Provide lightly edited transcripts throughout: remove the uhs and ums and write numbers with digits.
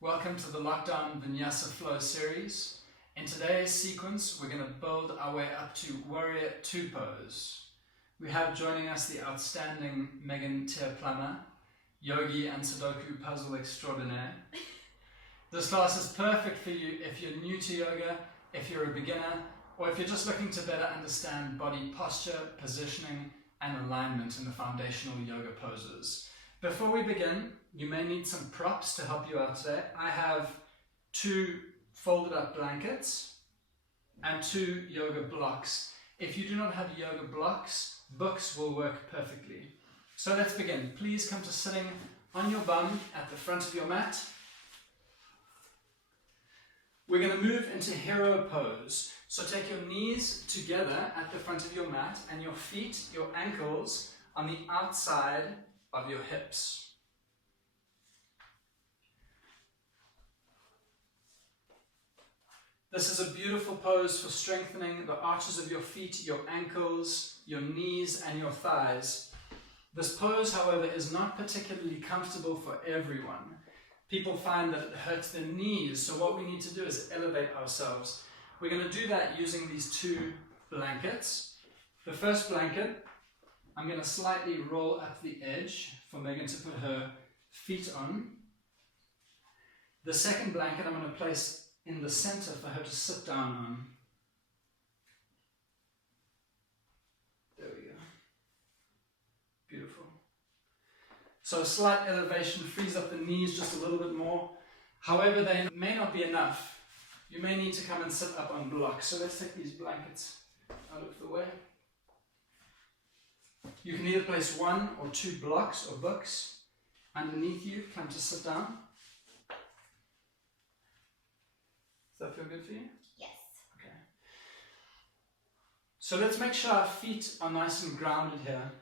Welcome to the Lockdown VINYASA FLOW series. In today's sequence, we're going to build our way up to Warrior 2 pose. We have joining us the outstanding Megan Plummer, yogi and Sudoku puzzle extraordinaire. This class is perfect for you if you're new to yoga, if you're a beginner, or if you're just looking to better understand body posture, positioning, and alignment in the foundational yoga poses. Before we begin, you may need some props to help you out today. I have 2 folded up blankets and 2 yoga blocks. If you do not have yoga blocks, books will work perfectly. So let's begin. Please come to sitting on your bum at the front of your mat. We're going to move into hero pose. So take your knees together at the front of your mat and your feet, your ankles, on the outside of your hips. This is a beautiful pose for strengthening the arches of your feet, your ankles, your knees, and your thighs. This pose, however, is not particularly comfortable for everyone. People find that it hurts their knees, so what we need to do is elevate ourselves. We're going to do that using these 2 blankets. The first blanket, I'm going to slightly roll up the edge for Megan to put her feet on. The second blanket I'm going to place in the center for her to sit down on. There we go. Beautiful. So a slight elevation frees up the knees just a little bit more. However, they may not be enough. You may need to come and sit up on blocks. So let's take these blankets out of the way. You can either place 1 or 2 blocks or books underneath you. Come to sit down. Does that feel good for you? Yes. Okay. So let's make sure our feet are nice and grounded here.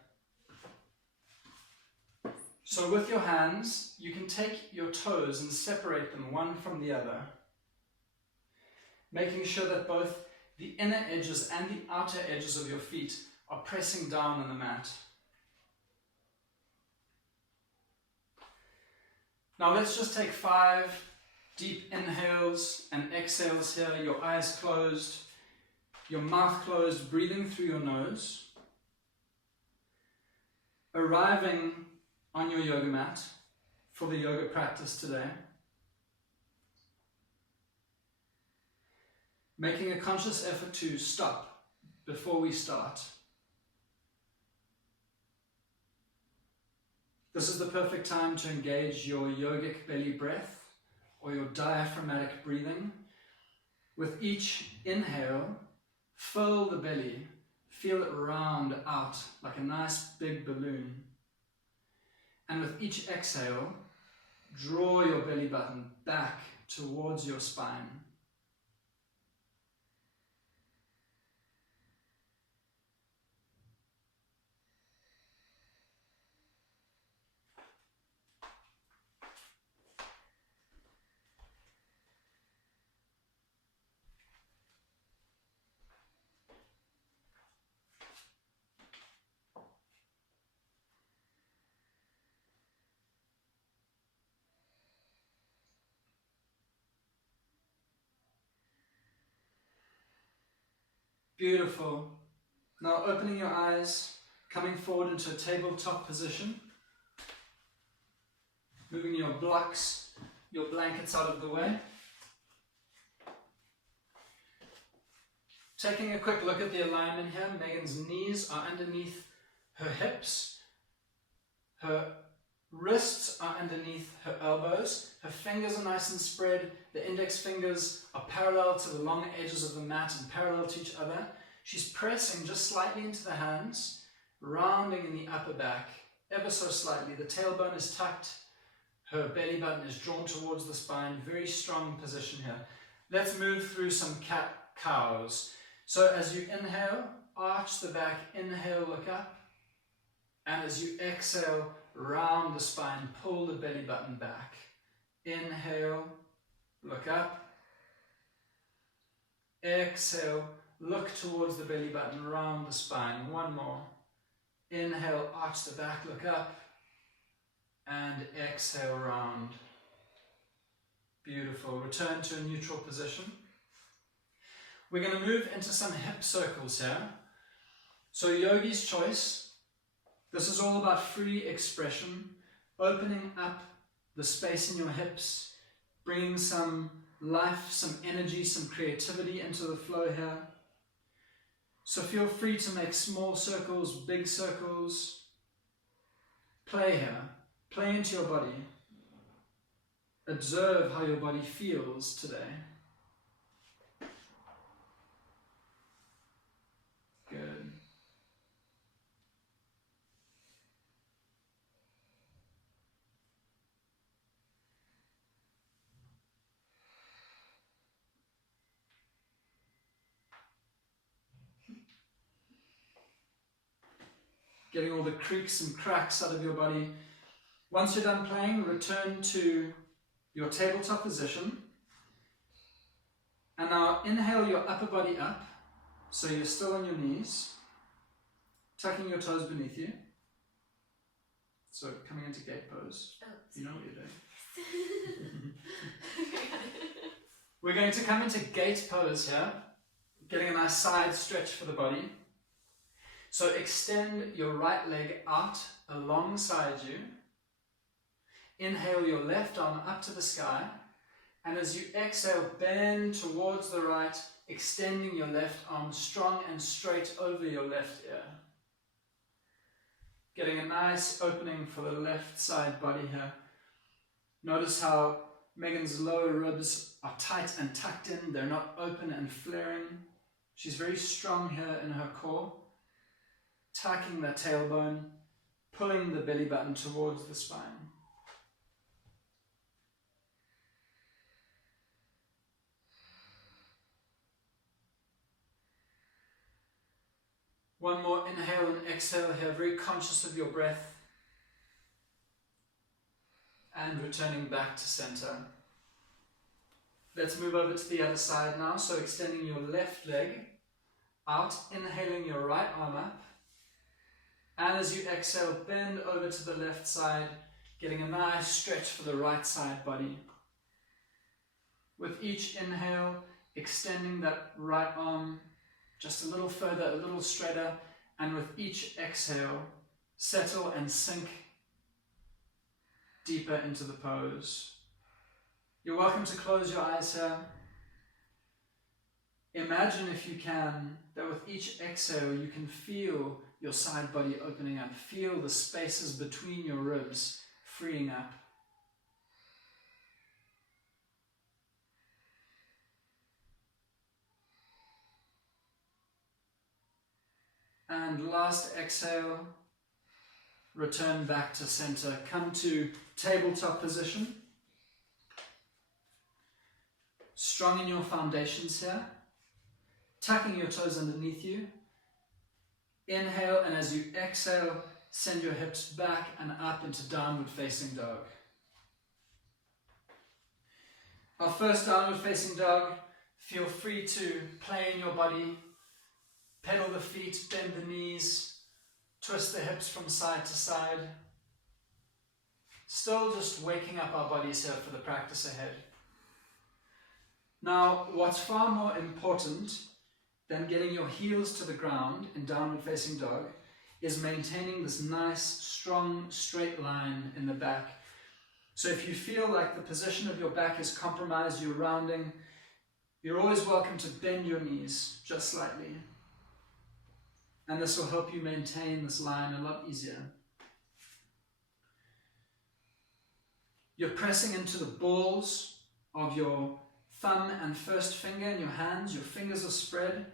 So with your hands, you can take your toes and separate them one from the other, making sure that both the inner edges and the outer edges of your feet are pressing down on the mat. Now let's just take 5 deep inhales and exhales here, your eyes closed, your mouth closed, breathing through your nose. Arriving on your yoga mat for the yoga practice today. Making a conscious effort to stop before we start. This is the perfect time to engage your yogic belly breath or your diaphragmatic breathing. With each inhale, fill the belly, feel it round out like a nice big balloon. And with each exhale, draw your belly button back towards your spine. Beautiful. Now opening your eyes, coming forward into a tabletop position. Moving your blocks, your blankets out of the way. Taking a quick look at the alignment here. Megan's knees are underneath her hips. Her wrists are underneath her elbows. Her fingers are nice and spread. The index fingers are parallel to the long edges of the mat and parallel to each other. She's pressing just slightly into the hands, rounding in the upper back, ever so slightly. The tailbone is tucked. Her belly button is drawn towards the spine. Very strong position here. Let's move through some cat-cows. So as you inhale, arch the back. Inhale, look up. And as you exhale, round the spine, pull the belly button back. Inhale, look up. Exhale, look towards the belly button, round the spine. One more. Inhale, arch the back, look up. And exhale, round. Beautiful. Return to a neutral position. We're going to move into some hip circles here. So yogi's choice. This is all about free expression, opening up the space in your hips, bringing some life, some energy, some creativity into the flow here. So feel free to make small circles, big circles. Play here. Play into your body. Observe how your body feels today. Good. Getting all the creaks and cracks out of your body. Once you're done playing, return to your tabletop position. And now inhale your upper body up, so you're still on your knees, tucking your toes beneath you. So coming into gate pose. Oh, you know what you're doing. We're going to come into gate pose here, getting a nice side stretch for the body. So extend your right leg out alongside you. Inhale your left arm up to the sky. And as you exhale, bend towards the right, extending your left arm strong and straight over your left ear. Getting a nice opening for the left side body here. Notice how Megan's lower ribs are tight and tucked in. They're not open and flaring. She's very strong here in her core. Tucking the tailbone, pulling the belly button towards the spine. One more inhale and exhale here, very conscious of your breath. And returning back to center. Let's move over to the other side now. So extending your left leg out, inhaling your right arm up. And as you exhale, bend over to the left side, getting a nice stretch for the right side body. With each inhale, extending that right arm just a little further, a little straighter, and with each exhale, settle and sink deeper into the pose. You're welcome to close your eyes here. Imagine, if you can, that with each exhale you can feel your side body opening up. Feel the spaces between your ribs freeing up. And last exhale, return back to center. Come to tabletop position. Strong in your foundations here. Tucking your toes underneath you. Inhale, and as you exhale, send your hips back and up into downward facing dog. Our first downward facing dog, feel free to play in your body, pedal the feet, bend the knees, twist the hips from side to side. Still just waking up our bodies here for the practice ahead. Now, what's far more important than getting your heels to the ground in downward facing dog is maintaining this nice, strong, straight line in the back. So if you feel like the position of your back is compromised, you're rounding, you're always welcome to bend your knees just slightly. And this will help you maintain this line a lot easier. You're pressing into the balls of your thumb and first finger in your hands. Your fingers are spread,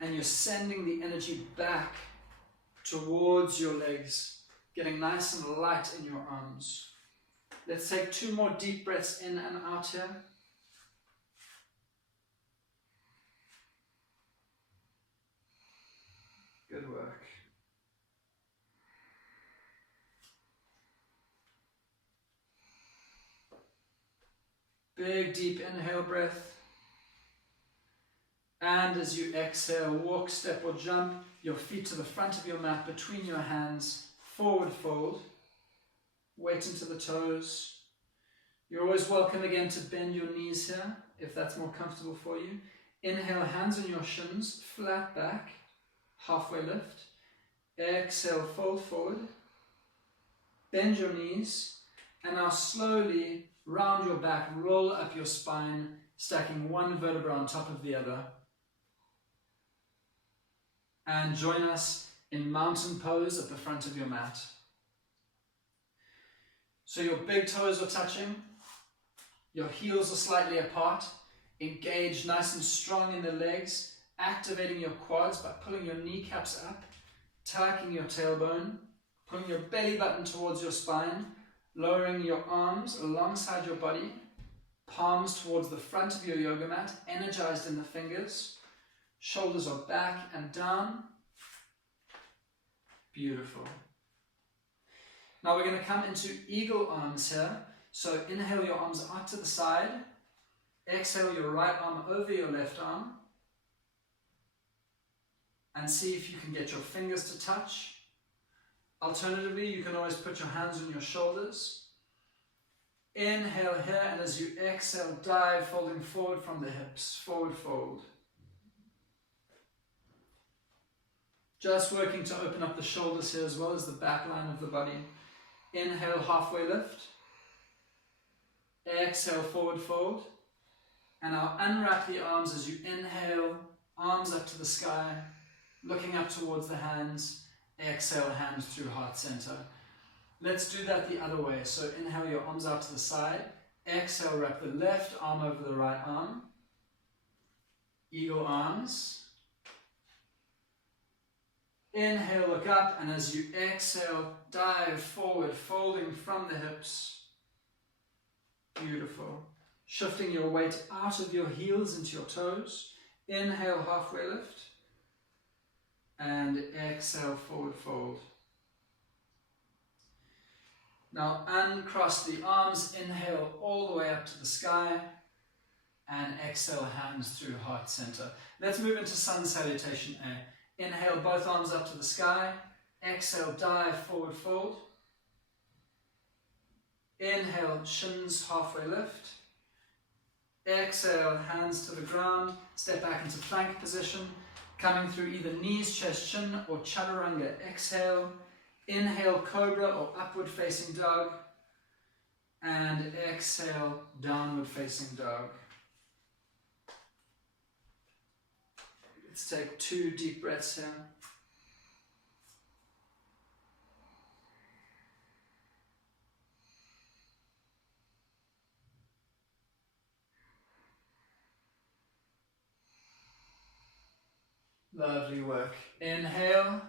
and you're sending the energy back towards your legs, getting nice and light in your arms. Let's take 2 more deep breaths in and out here. Good work. Big deep inhale breath. And as you exhale, walk, step or jump your feet to the front of your mat between your hands, forward fold, weight into the toes, You're always welcome again to bend your knees here, if that's more comfortable for you. Inhale, hands on your shins, flat back, halfway lift. Exhale, fold forward. Bend your knees, and now slowly round your back, roll up your spine, stacking one vertebra on top of the other. And join us in mountain pose at the front of your mat. So your big toes are touching, your heels are slightly apart, engage nice and strong in the legs, activating your quads by pulling your kneecaps up, tucking your tailbone, pulling your belly button towards your spine, lowering your arms alongside your body, palms towards the front of your yoga mat, energized in the fingers, shoulders are back and down. Beautiful. Now we're going to come into eagle arms here. So inhale your arms out to the side, exhale your right arm over your left arm, and see if you can get your fingers to touch. Alternatively, you can always put your hands on your shoulders. Inhale here, and as you exhale, dive, folding forward from the hips, forward fold. Just working to open up the shoulders here as well as the back line of the body. Inhale, halfway lift. Exhale, forward fold. And now unwrap the arms as you inhale, arms up to the sky, looking up towards the hands. Exhale, hands through heart center. Let's do that the other way. So inhale your arms out to the side. Exhale, wrap the left arm over the right arm. Eagle arms. Inhale, look up, and as you exhale, dive forward, folding from the hips. Beautiful. Shifting your weight out of your heels into your toes. Inhale, halfway lift. And exhale, forward fold. Now uncross the arms, inhale all the way up to the sky, and exhale, hands through heart center. Let's move into sun salutation A. Inhale, both arms up to the sky. Exhale, dive, forward fold. Inhale, shins halfway lift. Exhale, hands to the ground. Step back into plank position. Coming through either knees, chest, chin, or chaturanga. Exhale. Inhale, cobra or upward facing dog. And exhale, downward facing dog. Let's take 2 deep breaths here. Lovely work. Inhale.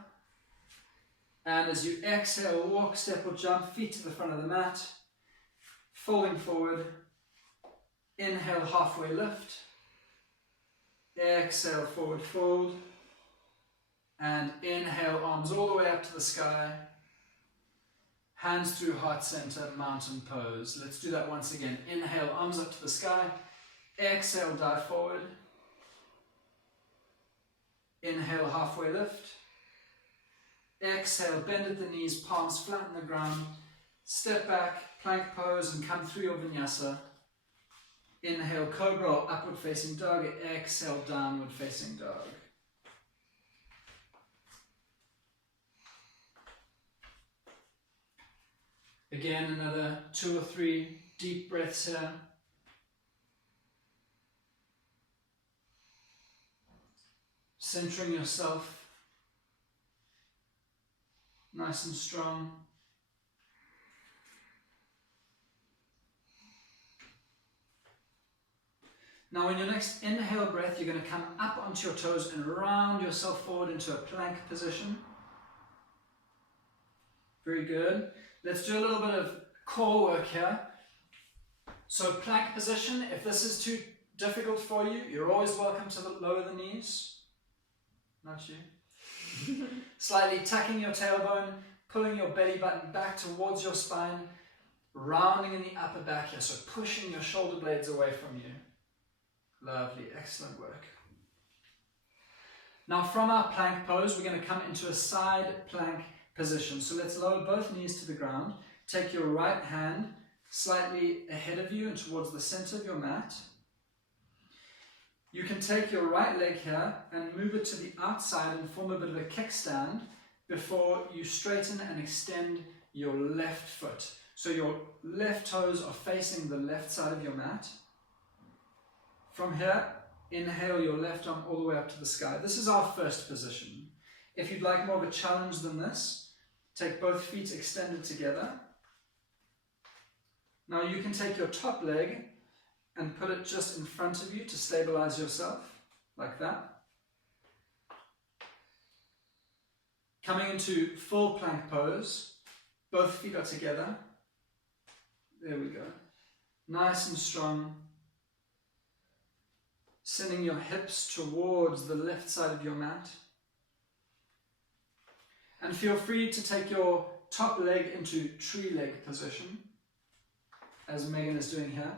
And as you exhale, walk, step or jump, feet to the front of the mat. Folding forward. Inhale, halfway lift. Exhale, forward fold. And inhale, arms all the way up to the sky. Hands through heart center, mountain pose. Let's do that once again. Inhale, arms up to the sky. Exhale, dive forward. Inhale, halfway lift. Exhale, bend at the knees, palms flat on the ground. Step back, plank pose, and come through your vinyasa. Inhale, cobra or upward facing dog. Exhale, downward facing dog. Again, another 2 or 3 deep breaths here. Centering yourself. Nice and strong. Now in your next inhale breath, you're going to come up onto your toes and round yourself forward into a plank position. Very good. Let's do a little bit of core work here. So plank position, if this is too difficult for you, you're always welcome to lower the knees. Not you. Slightly tucking your tailbone, pulling your belly button back towards your spine, rounding in the upper back here, so pushing your shoulder blades away from you. Lovely, excellent work. Now from our plank pose, we're going to come into a side plank position. So let's lower both knees to the ground. Take your right hand, slightly ahead of you and towards the center of your mat. You can take your right leg here and move it to the outside and form a bit of a kickstand before you straighten and extend your left foot. So your left toes are facing the left side of your mat. From here, inhale your left arm all the way up to the sky. This is our first position. If you'd like more of a challenge than this, take both feet extended together. Now you can take your top leg and put it just in front of you to stabilize yourself, like that. Coming into full plank pose, both feet are together. There we go. Nice and strong. Sending your hips towards the left side of your mat. And feel free to take your top leg into tree leg position, as Megan is doing here.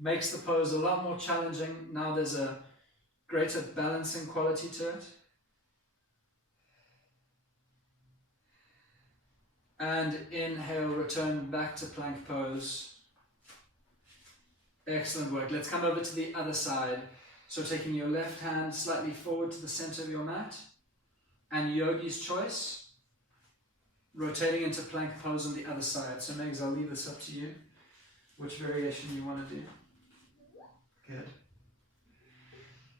Makes the pose a lot more challenging. Now there's a greater balancing quality to it. And inhale, return back to plank pose. Excellent work. Let's come over to the other side. So taking your left hand slightly forward to the center of your mat. And yogi's choice. Rotating into plank pose on the other side. So Megs, I'll leave this up to you. Which variation you want to do. Good.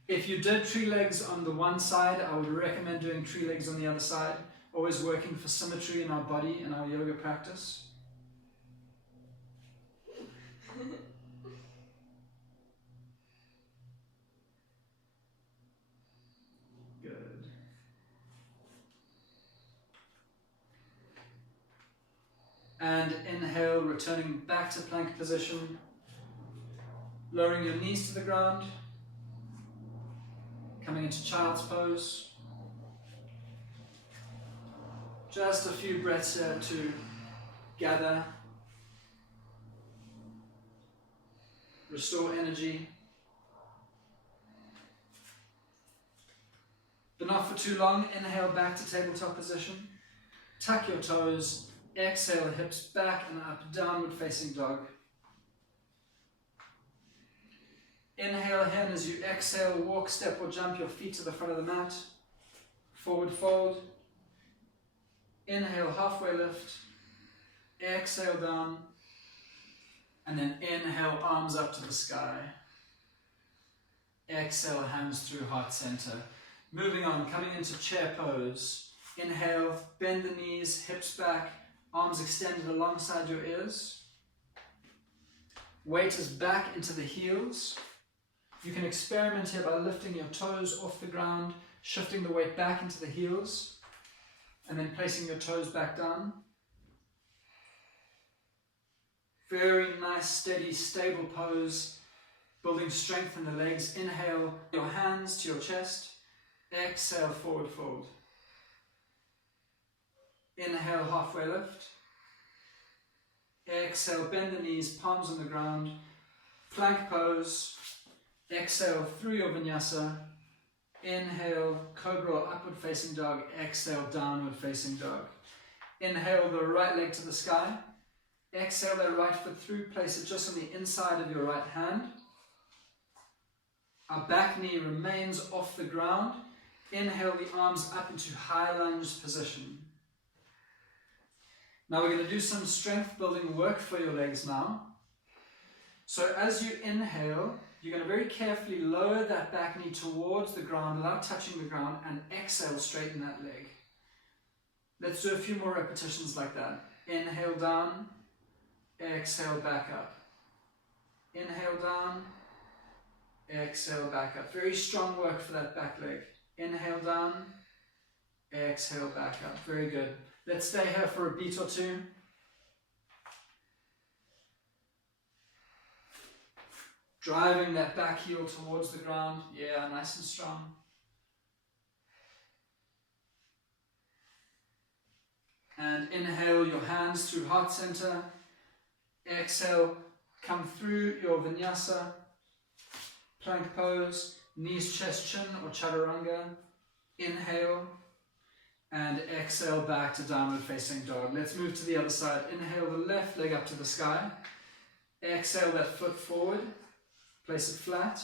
If you did tree legs on the one side, I would recommend doing tree legs on the other side. Always working for symmetry in our body and our yoga practice. Good. And inhale, returning back to plank position. Lowering your knees to the ground. Coming into child's pose. Just a few breaths here to gather. Restore energy. But not for too long. Inhale back to tabletop position. Tuck your toes. Exhale, hips back and up, downward facing dog. Inhale hen as you exhale, walk, step or jump your feet to the front of the mat. Forward fold. Inhale, halfway lift. Exhale down. And then inhale, arms up to the sky. Exhale, hands through heart center. Moving on, coming into chair pose. Inhale, bend the knees, hips back, arms extended alongside your ears. Weight is back into the heels. You can experiment here by lifting your toes off the ground, shifting the weight back into the heels, and then placing your toes back down. Very nice, steady, stable pose, building strength in the legs. Inhale, your hands to your chest. Exhale, forward fold. Inhale, halfway lift. Exhale, bend the knees, palms on the ground. Plank pose. Exhale through your vinyasa. Inhale, cobra or upward facing dog. Exhale, downward facing dog. Inhale the right leg to the sky. Exhale that right foot through, place it just on the inside of your right hand. Our back knee remains off the ground. Inhale the arms up into high lunge position. Now we're going to do some strength building work for your legs now. So as you inhale, you're going to very carefully lower that back knee towards the ground without touching the ground and exhale, straighten that leg. Let's do a few more repetitions like that. Inhale down, exhale back up. Inhale down, exhale back up. Very strong work for that back leg. Inhale down, exhale back up. Very good. Let's stay here for a beat or two. Driving that back heel towards the ground. Yeah, nice and strong. And inhale your hands through heart center. Exhale, come through your vinyasa. Plank pose, knees, chest, chin or chaturanga. Inhale. And exhale back to downward facing dog. Let's move to the other side. Inhale the left leg up to the sky. Exhale that foot forward. Place it flat.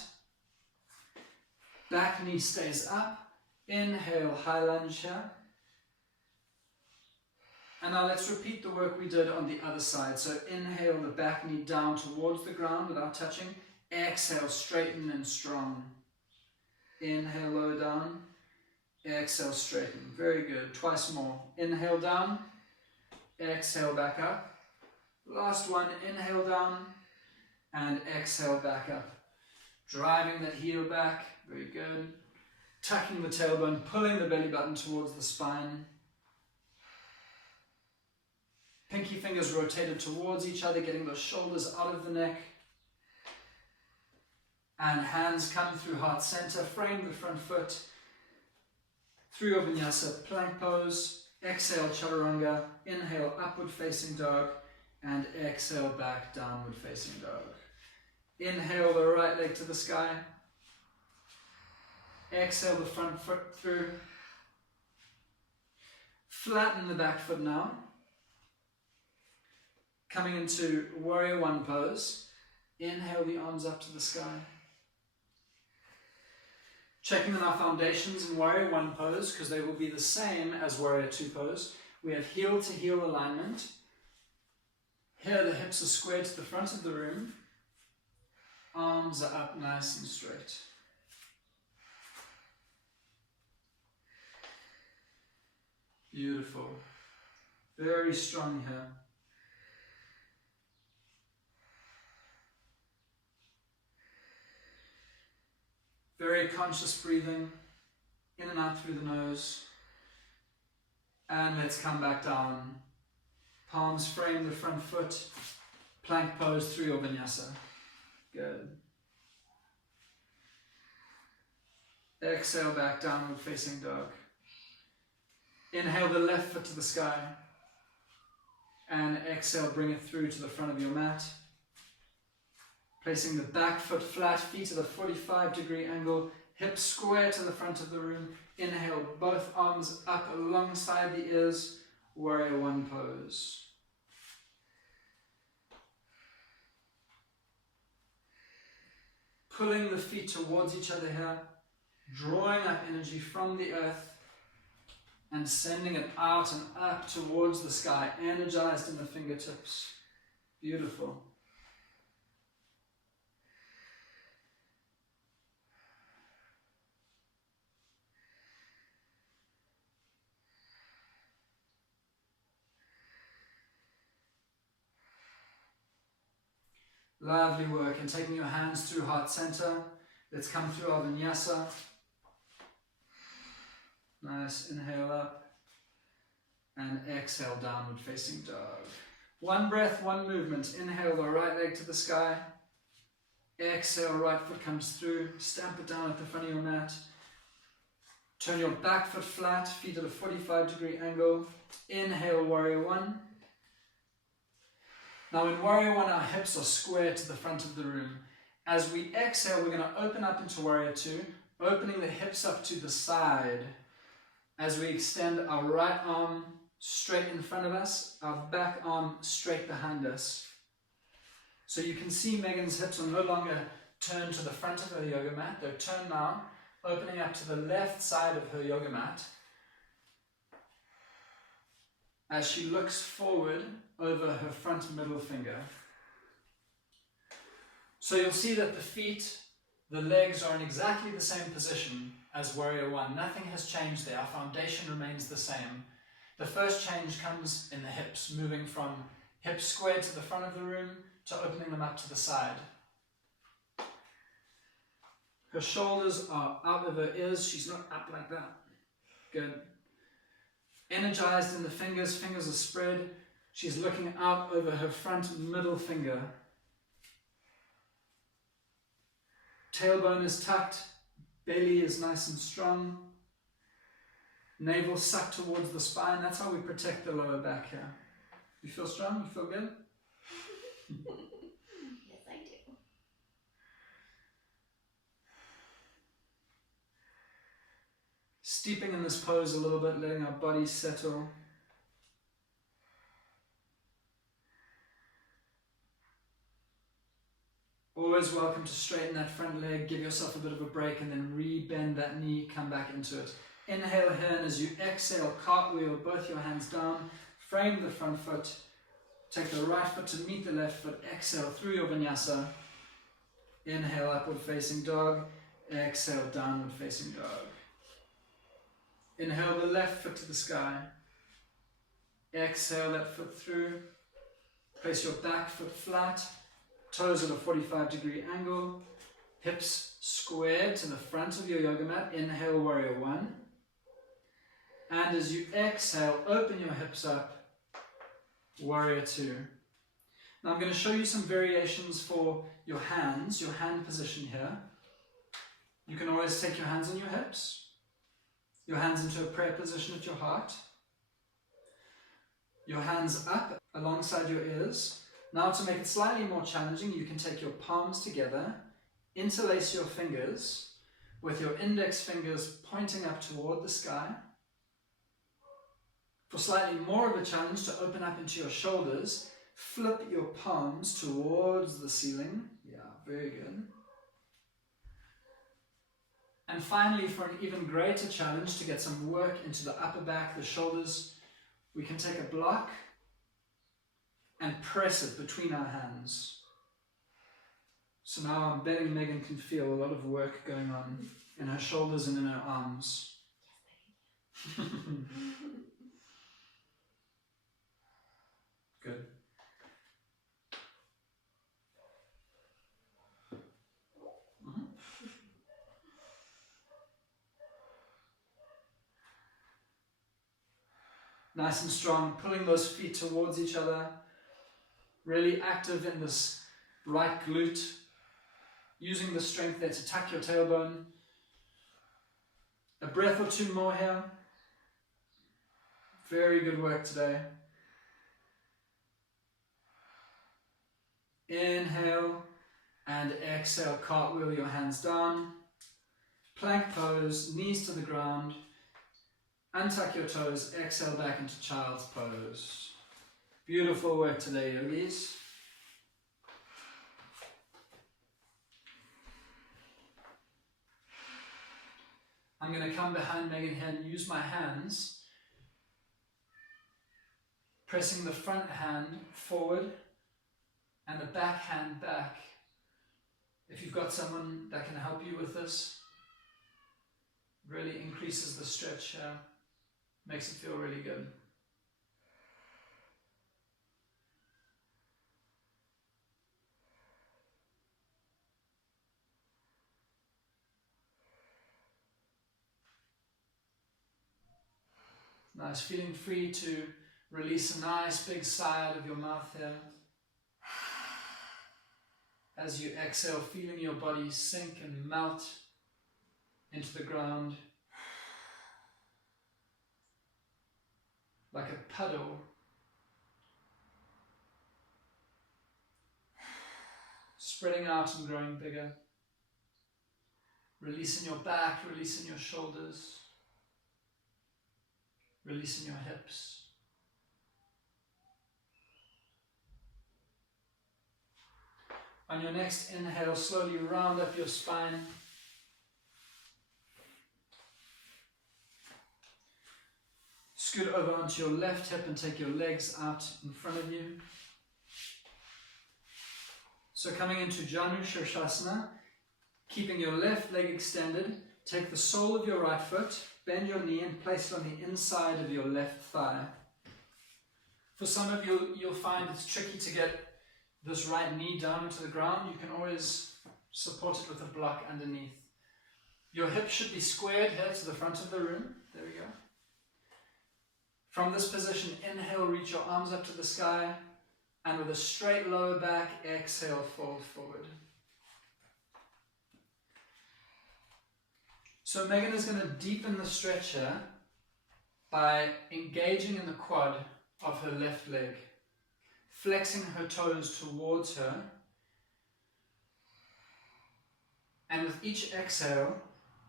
Back knee stays up. Inhale, high lunge here. And now let's repeat the work we did on the other side. So inhale the back knee down towards the ground without touching. Exhale, straighten and strong. Inhale, lower down. Exhale, straighten. Very good. Twice more. Inhale down. Exhale back up. Last one. Inhale down. And exhale back up. Driving that heel back. Very good. Tucking the tailbone. Pulling the belly button towards the spine. Pinky fingers rotated towards each other, getting those shoulders out of the neck. And hands come through heart center. Frame the front foot. Through your vinyasa, plank pose, exhale chaturanga, inhale upward facing dog, and exhale back downward facing dog. Inhale the right leg to the sky, exhale the front foot through, flatten the back foot now, coming into warrior one pose, inhale the arms up to the sky. Checking on our foundations in warrior one pose, because they will be the same as warrior two pose. We have heel to heel alignment. Here the hips are squared to the front of the room. Arms are up nice and straight. Beautiful. Very strong here. Very conscious breathing, in and out through the nose. And let's come back down. Palms frame the front foot, plank pose through your vinyasa. Good. Exhale back, downward facing dog. Inhale the left foot to the sky. And exhale, bring it through to the front of your mat. Placing the back foot flat, feet at a 45-degree angle, hips square to the front of the room. Inhale, both arms up alongside the ears, warrior one pose. Pulling the feet towards each other here, drawing up energy from the earth and sending it out and up towards the sky, energized in the fingertips. Beautiful. Lovely work. And taking your hands through heart center, let's come through our vinyasa. Nice. Inhale up and exhale downward facing dog. One breath, one movement. Inhale the right leg to the sky. Exhale, right foot comes through. Stamp it down at the front of your mat. Turn your back foot flat, feet at a 45-degree angle. Inhale, warrior one. Now in warrior one, our hips are square to the front of the room. As we exhale, we're going to open up into warrior two, opening the hips up to the side. As we extend our right arm straight in front of us, our back arm straight behind us. So you can see Megan's hips are no longer turned to the front of her yoga mat. They're turned now, opening up to the left side of her yoga mat. As she looks forward over her front middle finger. So you'll see that the feet, the legs are in exactly the same position as warrior one. Nothing has changed there. Our foundation remains the same. The first change comes in the hips, moving from hips squared to the front of the room to opening them up to the side. Her shoulders are out of her ears. She's not up like that. Good. Energized in the fingers. Fingers are spread. She's looking out over her front middle finger. Tailbone is tucked. Belly is nice and strong. Navel sucked towards the spine. That's how we protect the lower back here. You feel strong? You feel good? Yes, I do. steeping in this pose a little bit, letting our body settle. Always welcome to straighten that front leg, give yourself a bit of a break, and then re-bend that knee, come back into it. Inhale here, and as you exhale, cartwheel both your hands down, frame the front foot, take the right foot to meet the left foot, exhale through your vinyasa. Inhale, upward facing dog, exhale, downward facing dog. Inhale the left foot to the sky, exhale that foot through, place your back foot flat, toes at a 45-degree angle, hips squared to the front of your yoga mat. Inhale, warrior one. And as you exhale, open your hips up, warrior two. Now I'm going to show you some variations for your hands, your hand position here. You can always take your hands on your hips, your hands into a prayer position at your heart, your hands up alongside your ears. Now to make it slightly more challenging, you can take your palms together, interlace your fingers with your index fingers pointing up toward the sky. For slightly more of a challenge, to open up into your shoulders, flip your palms towards the ceiling. Yeah, very good. And finally, for an even greater challenge, to get some work into the upper back, the shoulders, we can take a block and press it between our hands. So now I'm betting Megan can feel a lot of work going on in her shoulders and in her arms. Good. Nice and strong, pulling those feet towards each other. Really active in this right glute, using the strength there to tuck your tailbone. A breath or two more here. Very good work today. Inhale and exhale, cartwheel your hands down. Plank pose, knees to the ground. Untuck your toes, exhale back into child's pose. Beautiful work today, yogis. I'm going to come behind Megan here and use my hands, pressing the front hand forward and the back hand back. If you've got someone that can help you with this, really increases the stretch here, makes it feel really good. Nice, feeling free to release a nice big sigh out of your mouth here. As you exhale, feeling your body sink and melt into the ground like a puddle. Spreading out and growing bigger. Releasing your back, releasing your shoulders. Releasing your hips. On your next inhale, slowly round up your spine. Scoot over onto your left hip and take your legs out in front of you. So coming into Janu Shirshasana, keeping your left leg extended, take the sole of your right foot, bend your knee and place it on the inside of your left thigh. For some of you, you'll find it's tricky to get this right knee down into the ground. You can always support it with a block underneath. Your hips should be squared here to the front of the room. There we go. From this position, inhale, reach your arms up to the sky, and with a straight lower back, exhale, fold forward. So Megan is going to deepen the stretch here by engaging in the quad of her left leg, flexing her toes towards her, and with each exhale,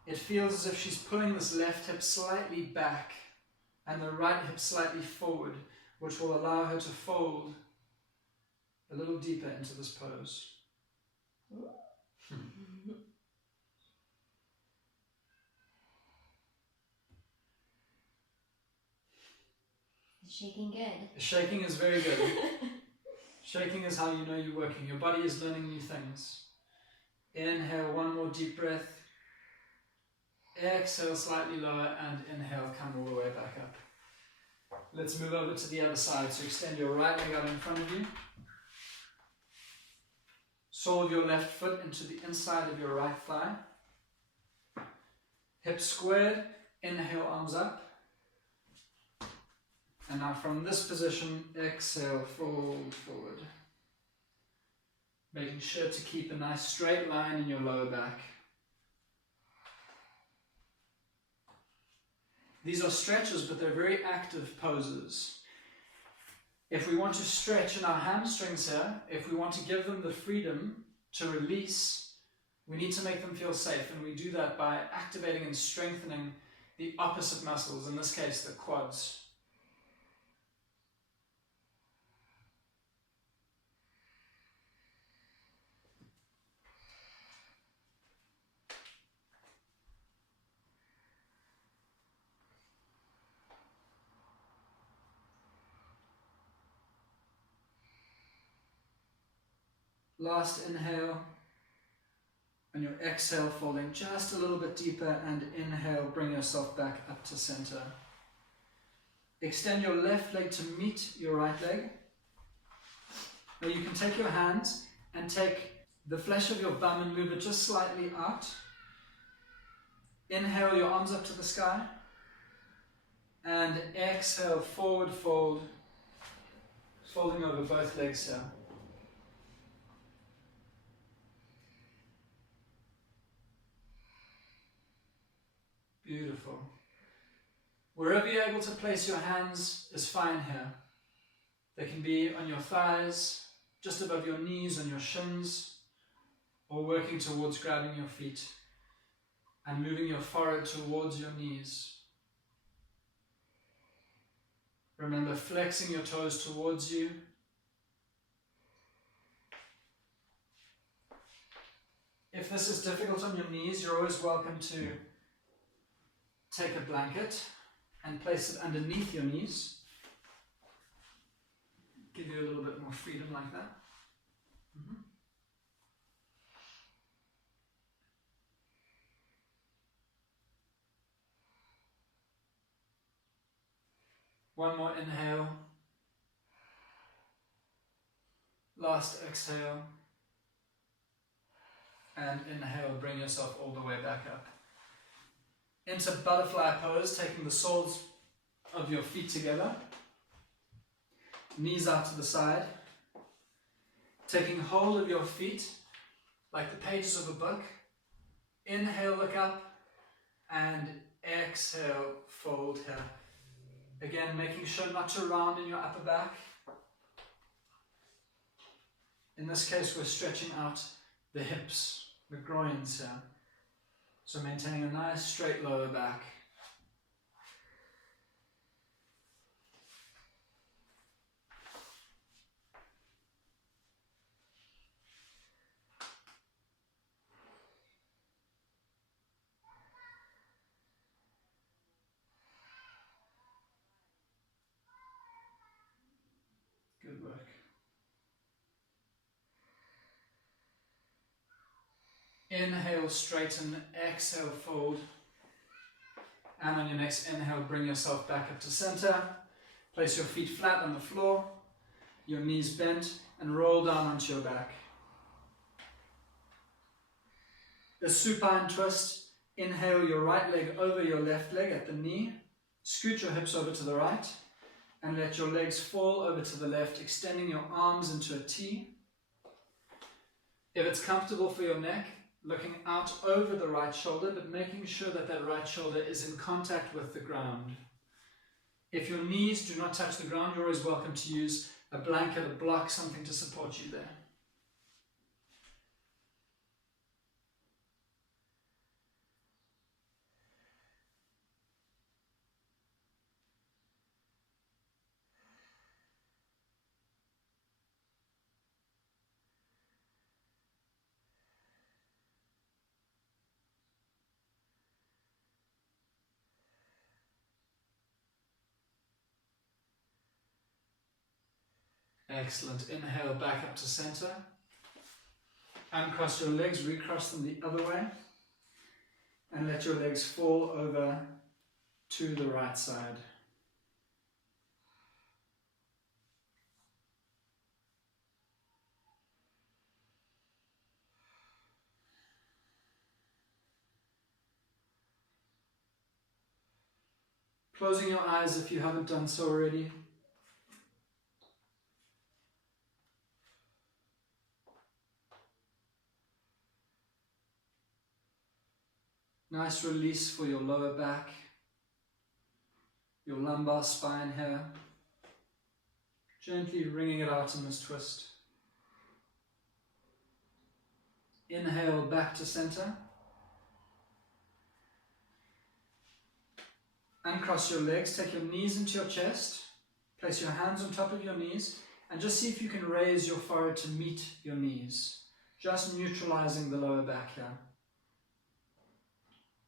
It feels as if she's pulling this left hip slightly back and the right hip slightly forward, which will allow her to fold a little deeper into this pose. It's shaking good. Shaking is very good. Shaking is how you know you're working. Your body is learning new things. Inhale, one more deep breath. Exhale slightly lower and inhale, come all the way back up. Let's move over to the other side. So extend your right leg out in front of you. Sole of your left foot into the inside of your right thigh. Hips squared. Inhale, arms up. And now from this position, exhale, fold forward. Making sure to keep a nice straight line in your lower back. These are stretches, but they're very active poses. If we want to stretch in our hamstrings here, if we want to give them the freedom to release, we need to make them feel safe, and we do that by activating and strengthening the opposite muscles, in this case the quads. Last inhale, and your exhale folding just a little bit deeper, and inhale, bring yourself back up to center. Extend your left leg to meet your right leg. Now you can take your hands and take the flesh of your bum and move it just slightly out. Inhale, your arms up to the sky, and exhale, forward fold, folding over both legs here. Beautiful. Wherever you're able to place your hands is fine here. They can be on your thighs, just above your knees, on your shins, or working towards grabbing your feet and moving your forehead towards your knees. Remember flexing your toes towards you. If this is difficult on your knees, you're always welcome to take a blanket and place it underneath your knees. Give you a little bit more freedom like that. One more inhale. Last exhale. And inhale, bring yourself all the way back up. Into butterfly pose, taking the soles of your feet together. Knees out to the side. Taking hold of your feet like the pages of a book. Inhale, look up, and exhale, fold here. Again, making sure not to round in your upper back. In this case, we're stretching out the hips, the groins here. So maintaining a nice straight lower back. Good work. Inhale, straighten, exhale, fold. And on your next inhale, bring yourself back up to center. Place your feet flat on the floor, your knees bent, and roll down onto your back. A supine twist. Inhale your right leg over your left leg at the knee. Scoot your hips over to the right, and let your legs fall over to the left, extending your arms into a T. If it's comfortable for your neck, looking out over the right shoulder, but making sure that that right shoulder is in contact with the ground. If your knees do not touch the ground, you're always welcome to use a blanket, a block, something to support you there. Excellent. Inhale back up to center. Uncross your legs, recross them the other way. And let your legs fall over to the right side. Closing your eyes if you haven't done so already. Nice release for your lower back, your lumbar spine here. Gently wringing it out in this twist. Inhale back to center. Uncross your legs, take your knees into your chest, place your hands on top of your knees, and just see if you can raise your forehead to meet your knees. Just neutralizing the lower back here.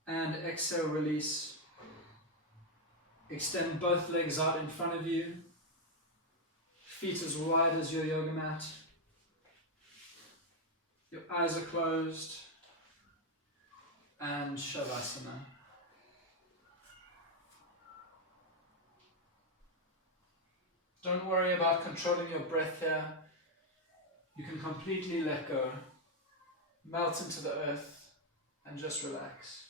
And exhale, release. Extend both legs out in front of you. Feet as wide as your yoga mat. Your eyes are closed. And Shavasana. Don't worry about controlling your breath here. You can completely let go. Melt into the earth and just relax.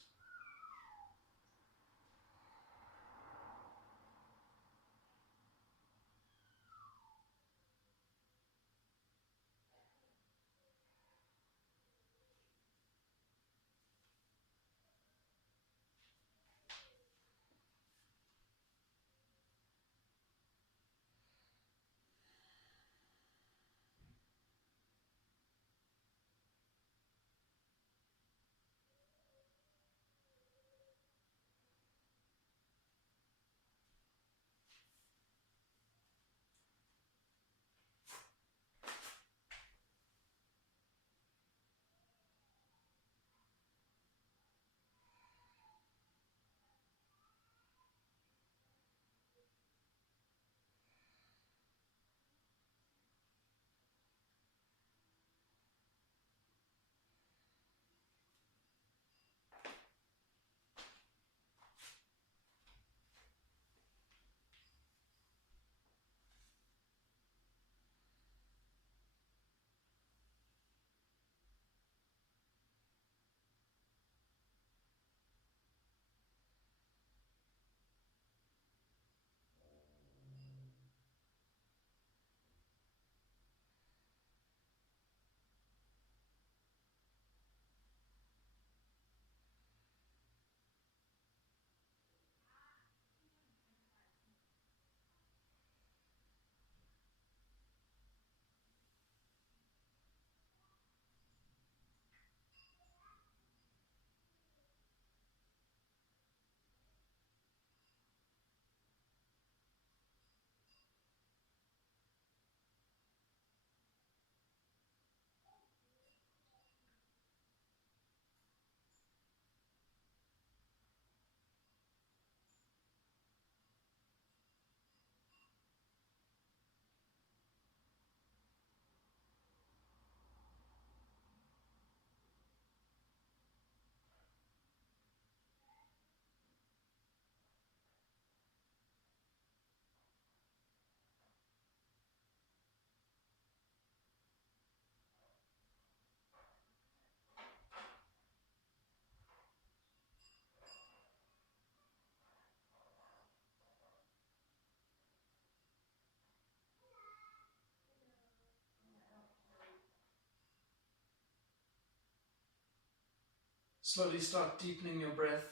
Slowly start deepening your breath.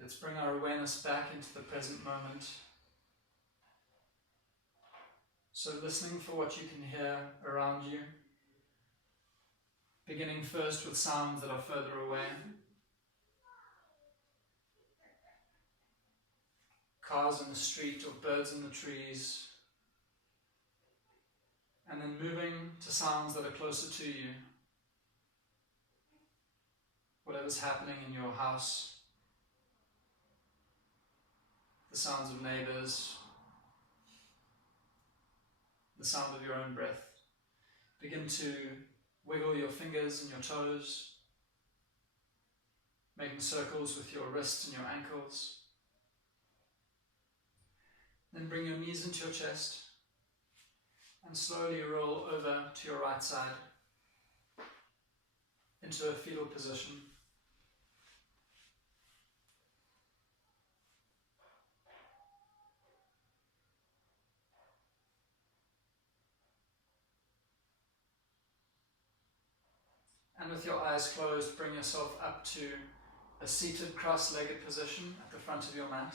Let's bring our awareness back into the present moment. So listening for what you can hear around you. Beginning first with sounds that are further away. Cars in the street or birds in the trees. And then moving to sounds that are closer to you. Whatever's happening in your house. The sounds of neighbors. the sound of your own breath. Begin to wiggle your fingers and your toes, making circles with your wrists and your ankles. Then bring your knees into your chest and slowly roll over to your right side into a fetal position. And with your eyes closed, bring yourself up to a seated cross-legged position at the front of your mat.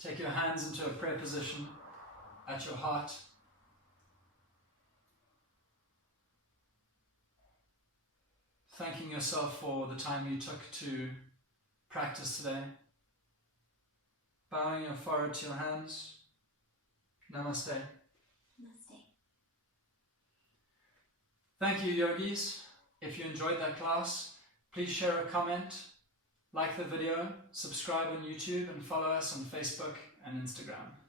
Take your hands into a prayer position at your heart. Thanking yourself for the time you took to practice today. Bowing your forehead to your hands. Namaste. Namaste. Thank you, yogis. If you enjoyed that class, please share a comment, like the video, subscribe on YouTube, and follow us on Facebook and Instagram.